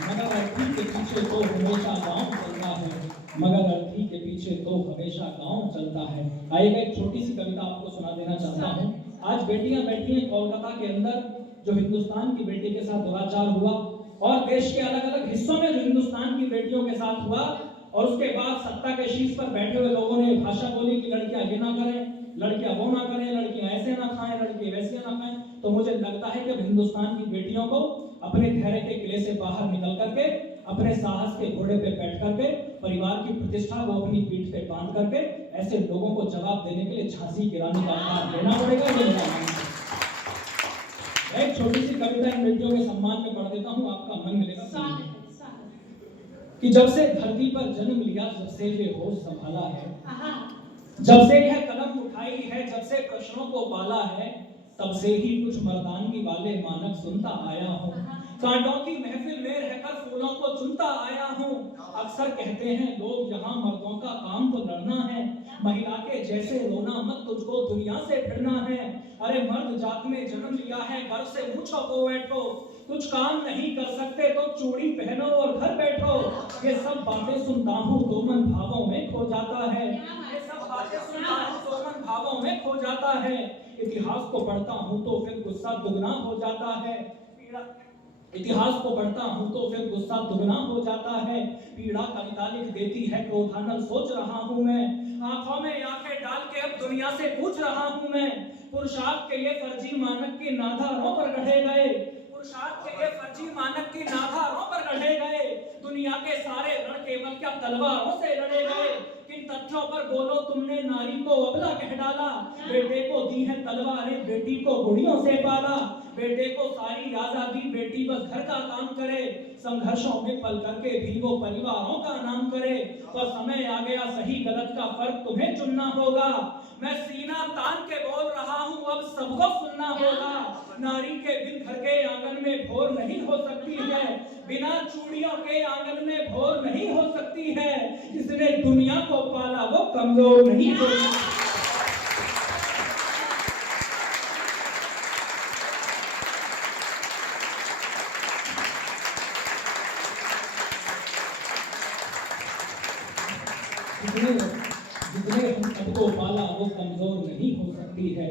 मगर अर्थी के पीछे तो हमेशा गांव चलता है, मगर अर्थी के पीछे तो हमेशा गांव चलता है। आइए एक छोटी सी कविता आपको सुना देना चाहता हूँ। आज बेटियां बैठी हैं कोलकाता के अंदर, जो हिंदुस्तान की बेटी के साथ दुराचार हुआ, और देश के अलग अलग हिस्सों में जो हिंदुस्तान की बेटियों के साथ हुआ, और उसके बाद सत्ता के शीर्ष पर बैठे हुए लोगों ने भाषा बोली कि लड़कियां ये ना करें, लड़कियां वो ना करें, लड़कियां ऐसे ना खाएं, लड़के वैसे ना खाएं। तो मुझे लगता है कि अब हिंदुस्तान की बेटियों को अपने धैर्य के किले से बाहर निकल करके, अपने साहस के घोड़े पे बैठ करके, परिवार की प्रतिष्ठा को अपनी पीठ पे बांध करके ऐसे लोगों को जवाब देने के लिए झांसी की रानी का अवतार लेना पड़ेगा। एक छोटी सी कविता इन बेटियों के सम्मान में पढ़ देता हूँ, आपका मन मिलेगा कि जब से धरती पर जन्म लिया, जब से ये होश संभाला है, जब से यह कलम उठाई है, जब से प्रश्नों को पाला है, तब से ही कुछ मर्दानगी वाले मानक सुनता आया हूँ। कांटों की महफिल में रहकर फूलों को चुनता आया हूँ। अक्सर कहते हैं लोग यहाँ मर्दों का काम तो लड़ना है, महिला के जैसे रोना मत, तुझको दुनिया से फिरना है। अरे मर्द जात में जन्म लिया है, गर्व से पूछो को बैठो, कुछ काम नहीं कर सकते तो चूड़ी पहनो और घर बैठो। ये सब बातें सुनता हूँ तो मन भावों में खो जाता है, ये सब बातें सुनता हूँ तो मन भावों में खो जाता है। इतिहास को पढ़ता हूँ तो फिर गुस्सा दुगना हो जाता है, इतिहास को पढ़ता हूँ तो फिर गुस्सा दुगना हो जाता है। पीड़ा कविता लिख देती है क्रोधानल सोच रहा हूँ मैं, आंखों में आंखें डाल के अब दुनिया से पूछ रहा हूँ मैं। पुरुषार्थ के ये फर्जी मानक के नाधारों पर गढ़े गए, पुरुषार्थ के ये फर्जी मानक के नाधारों पर गढ़े गए। दुनिया के सारे रण केवल क्या तलवारों से लड़े गए। किन तथ्यों पर बोलो तुमने नारी को अबला कह डाला, बेटे को दी है तलवारें, बेटी को गुड़ियों से पाला। बेटे को सारी आजादी, बेटी बस घर का काम करे, संघर्षों में पल करके भी वो परिवारों का नाम करे। तो समय आ गया सही गलत का फर्क तुम्हें चुनना होगा, मैं सीना तान के बोल रहा हूँ अब सबको सुनना होगा। नारी के बिन घर के आंगन में भोर नहीं हो सकती है, बिना चूड़ियों के आंगन में भोर नहीं हो सकती है। जिसने दुनिया को पाला वो कमजोर नहीं होगा। जितने हम सबको पाला वो कमजोर नहीं हो सकती है।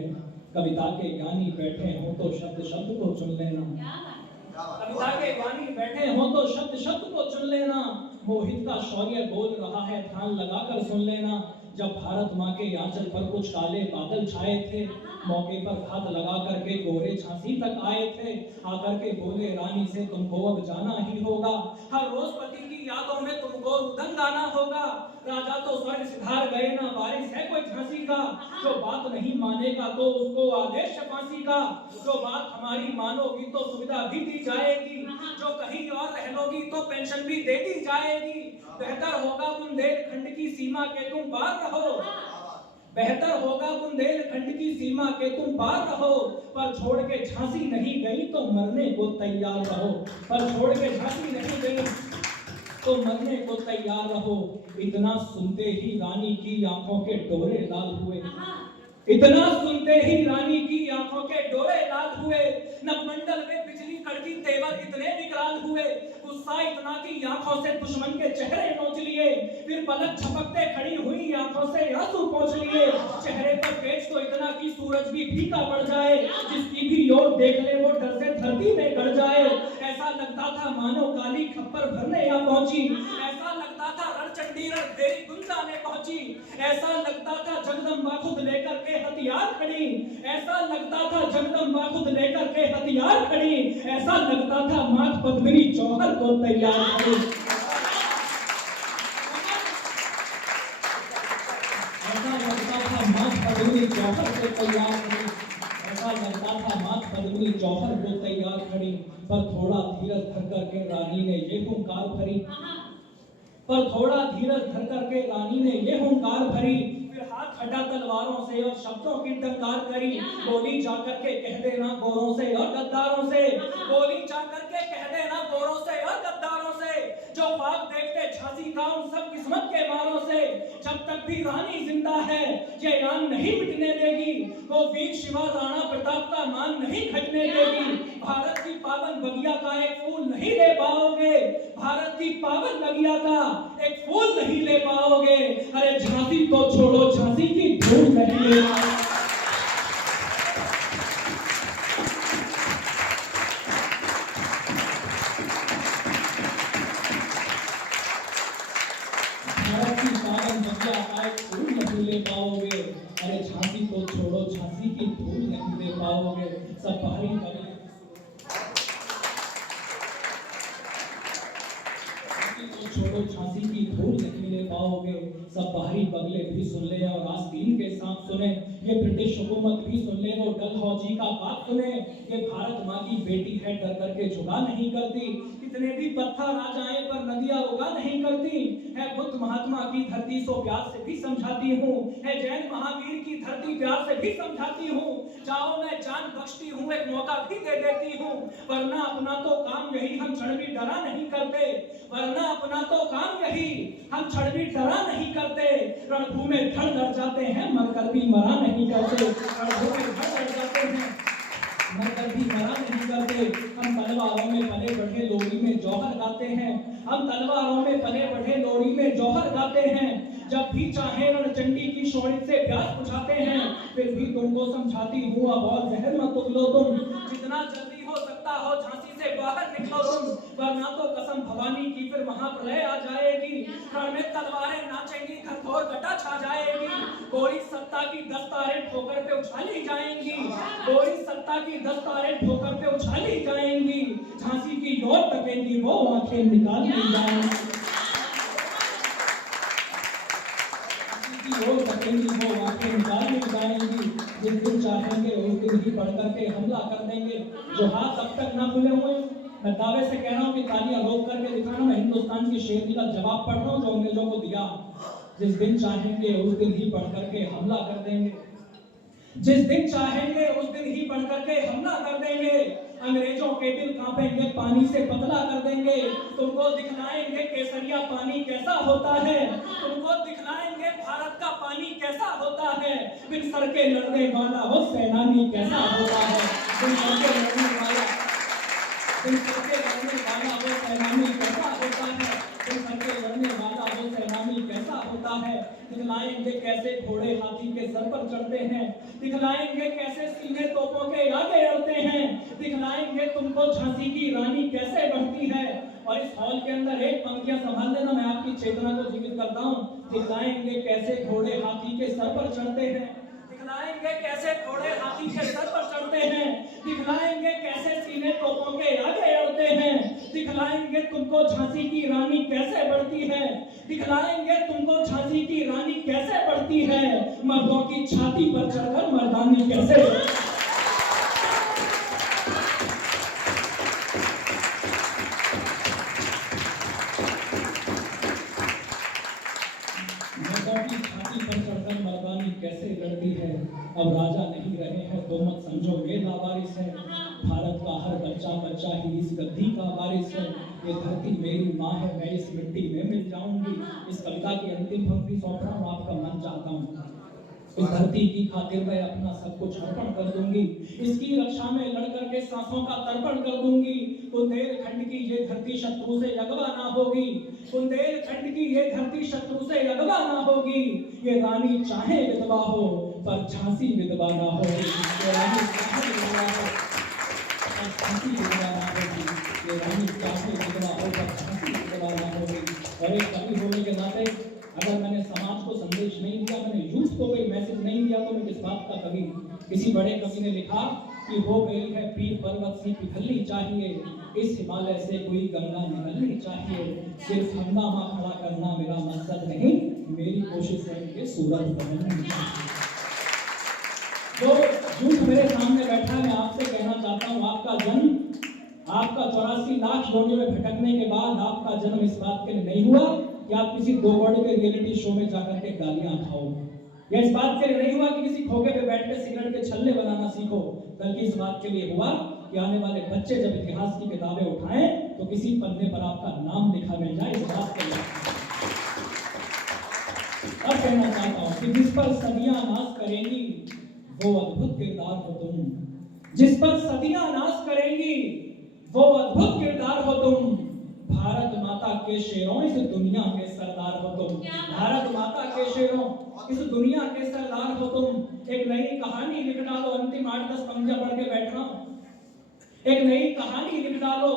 कविता के ज्ञानी बैठे हो तो शब्द शब्द को चुन लेना, कविता के ज्ञानी बैठे हो तो शब्द शब्द को चुन लेना। मोहित का शौर्य बोल रहा है ध्यान लगाकर सुन लेना, जब भारत माँ के आंचल पर कुछ काले बादल छाए थे, मौके पर घात लगा करके गोरे झांसी तक आए थे, आकर के बोले रानी से तुमको अब जाना ही होगा, हर रोज पति की यादों में तुमको रुदन गाना होगा। राजा तो स्वर्ग सिधार गए ना वारिस है कोई झांसी का, जो बात नहीं मानेगा तो उसको आदेश फांसी का, जो बात हमारी मानोगी तो सुविधा भी दी जाएगी, जो कहीं और रह लोगी तो पेंशन भी दे दी जाएगी। बेहतर होगा बुंदेलखंड की सीमा के तुम पार रहो, बेहतर होगा बुंदेलखंड की सीमा के तुम पार रहो, पर छोड़ के झांसी नहीं गई तो मरने को तैयार रहो, पर छोड़ के झांसी नहीं गई तो मरने को तैयार रहो। इतना सुनते ही रानी की आंखों के डोरे लाल हुए, इतना सुनते ही रानी की आंखों के डोरे लाल हुए, नवमंडल में बिजली कड़की तेवर इतने विकराल हुए, गुस्सा इतना कि आंखों से दुश्मन के चेहरे नोच लिए, फिर पलक झपकते खड़ी हुई आंखों से आंसू पोंछ लिए, चेहरे पर पेच तो इतना कि सूरज भी फीका पड़ जाए, जिसकी भी ओर देख ले वो डर से धरती में गड़ जाए। ऐसा लगता था मानो काली खप्पर भरने आ पहुंची, ऐसा लगता था रणचंडी रणभेरी गुंजाने पहुंची, ऐसा लगता था जगदम्बा खुद लेकर के हथियार खड़ी, ऐसा लगता था जगदम्बा खुद लेकर के हथियार खड़ी, ऐसा लगता था मात पद्मिनी जौहर को तैयार खड़ी। ऐसा लगता था मात पद्मिनी जौहर को तैयार खड़ी, ऐसा लगता था मात पद्मिनी जौहर को तैयार खड़ी, पर थोड़ा धीरज धर करके रानी ने ये हुंकार भरी, पर थोड़ा धीरज धर करके रानी ने ये हुंकार भरी, फिर हाथ हटा तलवारों से और शब्दों की टंकार करी, बोली जाकर के कह देना गोरों से और गद्दारों से, बोली जाकर के कह देना गोरों से और गद्दारों से, जो ख्वाब देखते झांसी का उन सब किस्मत के मारों से, जब तक भी रानी जिंदा है ये यान नहीं मिटने देगी, वो वीर शिवा राणा प्रताप का मान नहीं घटने देगी। भारत की पावन बगिया का एक फूल नहीं ले पाओगे, भारत की पावन बगिया का एक फूल नहीं ले पाओगे, अरे झांसी तो छोड़ो झांसी की धूल नहीं ले पाओगे। भारत की पावन बगिया का एक फूल नहीं ले पाओगे, अरे झांसी तो छोड़ो झांसी की धूल नहीं ले पाओगे। सब बाहरी बगले छोड़ो झांसी की धूल नहीं ले पाओगे, सब बाहरी बगले भी सुन ले और आस्तीन के सांप सुने, ये ब्रिटिश हुकूमत भी सुन ले वो डलहौजी का बात सुने, ये भारत माँ की बेटी है डर करके झुका नहीं करती, कितने भी पत्थर आ जाए पर नदियां रुका नहीं करती, है बुद्ध महात्मा की धरती सो प्यार से भी समझाती हूँ, है जैन महावीर की धरती प्यार से भी समझाती हूँ, चाहो मैं जान बख्शती हूँ एक मौका भी दे देती हूँ, वरना अपना तो काम यही हम क्षण भी डरा नहीं करते, वरना अपना तो काम यही हम क्षण भी डरा नहीं करते, रणभूमि में धड़ धड़ जाते हैं मरकर भी मरा नहीं करते, रणभूमि में धड़ धड़ जाते हैं मरकर भी मरा नहीं करते, हम तलवारों में पले बढ़े लोरी में जौहर गाते हैं, हम तलवारों में पले बढ़े लोरी में जौहर गाते हैं, जब भी चाहे रणचंडी की शोणित से प्यास बुझाते हैं, फिर भी तुमको समझाती हूँ अब और जहर मत उगलो तुम, जितना जल्दी हो सकता हो झांसी से बाहर निकलो तुम, वरना तो कसम भवानी की फिर महाप्रलय आ जाएगी, रण में तलवारें नाचेंगी घरघोर घटा छा जाएगी, गोरी सत्ता की दस्तारें ठोकर पे उछाली जाएंगी, गोरी सत्ता की दस्तारें ठोकर पे उछाली जाएंगी, झांसी की ओर तकेंगी वो आंखें निकाल ली जाएंगी, वो तकेंगी वो आंखें निकाल ली जाएंगी, जिस दिन चाहेंगे उस दिन ही बढ़ करके हमला कर देंगे, जो हाथ अब तक ना खुले हुए मैं दावे से कह रहा हूँ कि तालियां रोक करके दिखाना, मैं हिंदुस्तान की शेरनी का जवाब पढ़ रहा हूँ जो अंग्रेजों को दिया, जिस दिन चाहेंगे उस दिन ही बढ़ करके हमला कर देंगे, जिस दिन चाहेंगे उस दिन ही बढ़ करके हमला कर देंगे, अंग्रेजों के दिल कांपेंगे पानी से पतला कर देंगे, तुमको दिखलाएंगे केसरिया पानी कैसा होता है, तुमको दिखलाएंगे भारत का पानी कैसा होता है, बिन सर के लड़ने वाला वो सेनानी कैसा होता है, बिन सर के लड़ने वाला बिन सर के लड़ने वाला वो सेनानी कैसा होता है, बिन सर के लड़ने वाला वो सेनानी कैसा होता है, दिखलाएंगे कैसे घोड़े हाथी के सर पर चढ़ते हैं, दिखलाएंगे कैसे सीने तोपों के आगे अड़ते हैं, दिखलाएंगे तुमको झांसी की रानी कैसे बढ़ती है, और इस हॉल के अंदर एक पंक्ति पंक्तियां संभाल लेना, मैं आपकी चेतना को जीवित करता हूँ। दिखलाएंगे कैसे घोड़े हाथी के सर पर चढ़ते हैं, दिखलाएंगे कैसे घोड़े हाथी के सर पर चढ़ते हैं, दिखलाएंगे कैसे सीने तोपों के आगे अड़ते हैं, दिखलाएंगे तुमको झांसी की रानी कैसे बढ़ती है, दिखलाएंगे तुमको झांसी की रानी कैसे बढ़ती है, मर्दों की छाती पर चढ़कर मर्दानी कैसे। कैसे लड़ती है, अब राजा नहीं रहे हैं तो मत समझो ये लावारिस है। भारत का हर बच्चा बच्चा ही इस गद्दी का वारिस है। ये धरती मेरी माँ है, मैं इस मिट्टी में मिल जाऊंगी। इस कविता की अंतिम पंक्ति सौंप रहा हूँ, आपका मन चाहता हूँ। इस धरती की खातिर मैं अपना सब कुछ अर्पण कर दूंगी, इसकी रक्षा में लड़ करके सांसों का तर्पण कर दूंगी। बुंदेलखंड की ये धरती शत्रु से अगवा ना होगी, बुंदेलखंड की ये धरती शत्रु से अगवा ना होगी। ये रानी चाहे विधवा हो पर झांसी विधवा ना होगी, ये रानी चाहे विधवा हो पर झांसी विधवा ना होगी, ये रानी चाहे विधवा हो पर झांसी विधवा ना होगी। और एक कवि होने के नाते अगर मैंने समाज को संदेश नहीं दिया, मैंने यूथ को कोई मैसेज नहीं दिया, तो मैं किस बात का कवि। किसी बड़े कवि ने लिखा कि हो गई है पीर पर्वत सी पिघलनी चाहिए, इस हिमालय से कोई गंगा निकलनी चाहिए। सिर्फ हंगामा खड़ा करना मेरा मकसद नहीं, मेरी कोशिश है कि सूरज बदलनी चाहिए। जो यूथ मेरे सामने बैठा है, मैं आपसे कहना चाहता हूँ, आपका जन्म, आपका 84 लाख योनियों में भटकने के बाद आपका जन्म इस बात के लिए नहीं हुआ कि आप किसी दो बॉडी के रियलिटी शो में जाकर के गालियां खाओ, या इस बात के लिए नहीं हुआ कि किसी खोखे पे बैठ के सिगरेट के छल्ले बनाना सीखो, बल्कि इस बात के लिए हुआ कि आने वाले बच्चे जब इतिहास की किताबें उठाएं तो किसी पन्ने पर आपका नाम लिखा मिल जाए। इस बात के लिए अब कहना चाहता हूं कि जिस पर सदियां नाश करेंगी वो अद्भुत किरदार हो तुम, जिस पर सदियां नाश करेंगी वो अद्भुत किरदार हो तुम। भारत माता के शेरों इस दुनिया के सरदार हो तुम, भारत माता के शेरों इस दुनिया के सरदार हो तुम। एक नई कहानी लिख डालो, अंतिम 8-10 पंक्तियां पढ़ के बैठ रहा हूं। एक नई कहानी लिख डालो,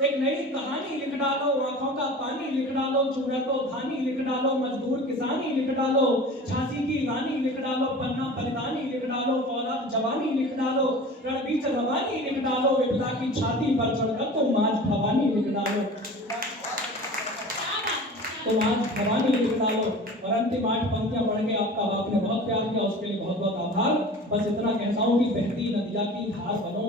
एक नई कहानी लिख डालो, आंखों का पानी लिख डालो, चूड़ा को धानी लिख डालो, मजदूर किसानी लिख डालो, झांसी की रानी लिख डालो, पन्ना बलिदानी लिख डालो, फौलाद जवानी लिख डालो, रणबीच रवानी लिख डालो, विपदा की छाती पर चढ़कर तुम आज भवानी लिख डालो, तुम आज भवानी लिख डालो। और अंतिम 8 पंक्तियां पढ़ के आपका बाप ने बहुत प्यार किया, उसके लिए बहुत बहुत आभार। बस इतना कहता हूँ कि बहती नदिया की धार बनो,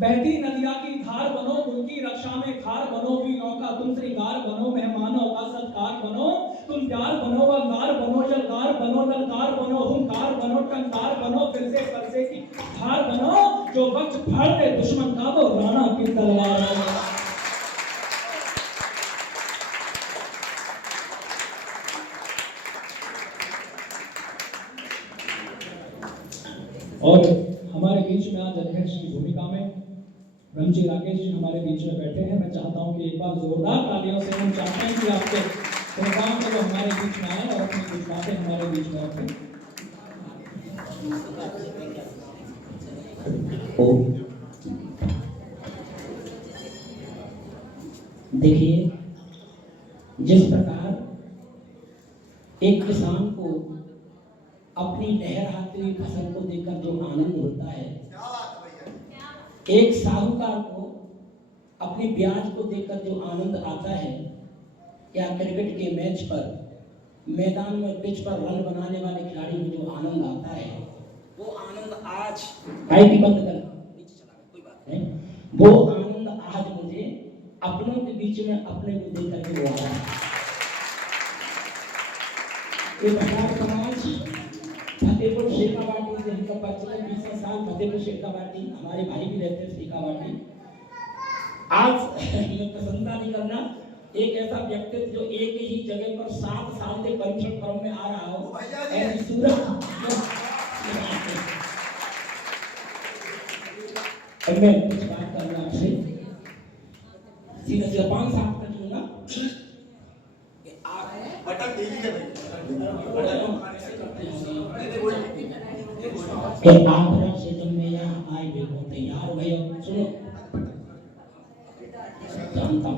बहती नदिया की धार बनो, उनकी रक्षा में खार बनो, वीरों का तुम श्रृंगार बनो, मेहमानों का सत्कार बनो, तुम प्यार बनो, अंगार बनो, जलगार बनो, ललकार बनो, हुंकार बनो, टंकार बनो, फिर से परसे की धार बनो, जो वक्त फाड़ दे दुश्मन का वो राणा की तलवार बनो। और हमारे बीच में आज अध्यक्ष की भूमिका में ब्रह्मजी राकेश जी हमारे बीच में बैठे हैं। मैं चाहता हूं कि एक बार जोरदार तालियों से हम चाहते हैं कि आपके प्रोग्राम में वो हमारे बीच में आए और अपनी कुछ बातें हमारे बीच में रखें। देखिए, जिस प्रकार एक किसान को अपनी लहराती हुई फसल को देखकर जो आनंद होता है, एक साहूकार को अपनी ब्याज को देखकर जो आनंद आता है, या क्रिकेट के मैच पर मैदान में पिच पर रन बनाने वाले खिलाड़ी में जो आनंद आता है, वो आनंद आज माइक बंद कर नीचे चला गया, कोई बात नहीं, वो आनंद आज मुझे अपनों के बीच में अपने को देख करके वो आ रहा है। ये बंगाल समाज फतेहपुर शेखावाटी से इनका परिचय 20 साल, फतेहपुर शेखावाटी हमारे भाई भी रहते हैं शेखावाटी। आज मैं प्रशंसा नहीं करना, एक ऐसा व्यक्तित्व जो एक ही जगह पर 7 साल से परिश्रम फर्म में आ रहा हो, ऐसी सूरत मैं कुछ बात करूंगा आपसे सीधे जापान साहब का चुना कि आप बटन दे दीजिए कि आप से जब मैं यहाँ आए देखो तैयार हो गए। सुनो, जानता हूँ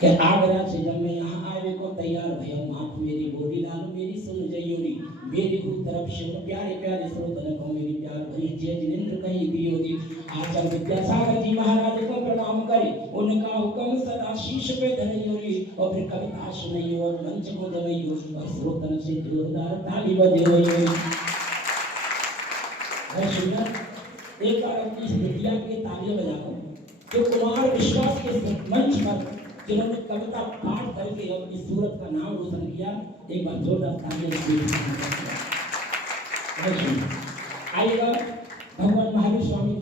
कि आगरा से जब मैं यहाँ आवे को तैयार भया माफ मेरी बोली लाल मेरी सुन जयोरी मेरी हु तरफ से प्यारे प्यारे श्रोतन को मेरी प्यार भरी जय जिनेंद्र कहीं दियोगी आचार्य विद्यासागर जी महाराज को प्रणाम करे उनका हुक्म सदा शीश पे धरयोरी और फिर कविता सुनाइयो और मंच को दबाइयो और श्रोतन से जोरदार ताली बजाइयो। एक बार अपनी स्मृतियां के तालियां बजाकर जो कुमार विश्वास के मंच पर जिन्होंने कविता पाठ करके अपनी सूरत का नाम रोशन किया, एक बार जोरदार तालियां आइएगा भगवान महावीर स्वामी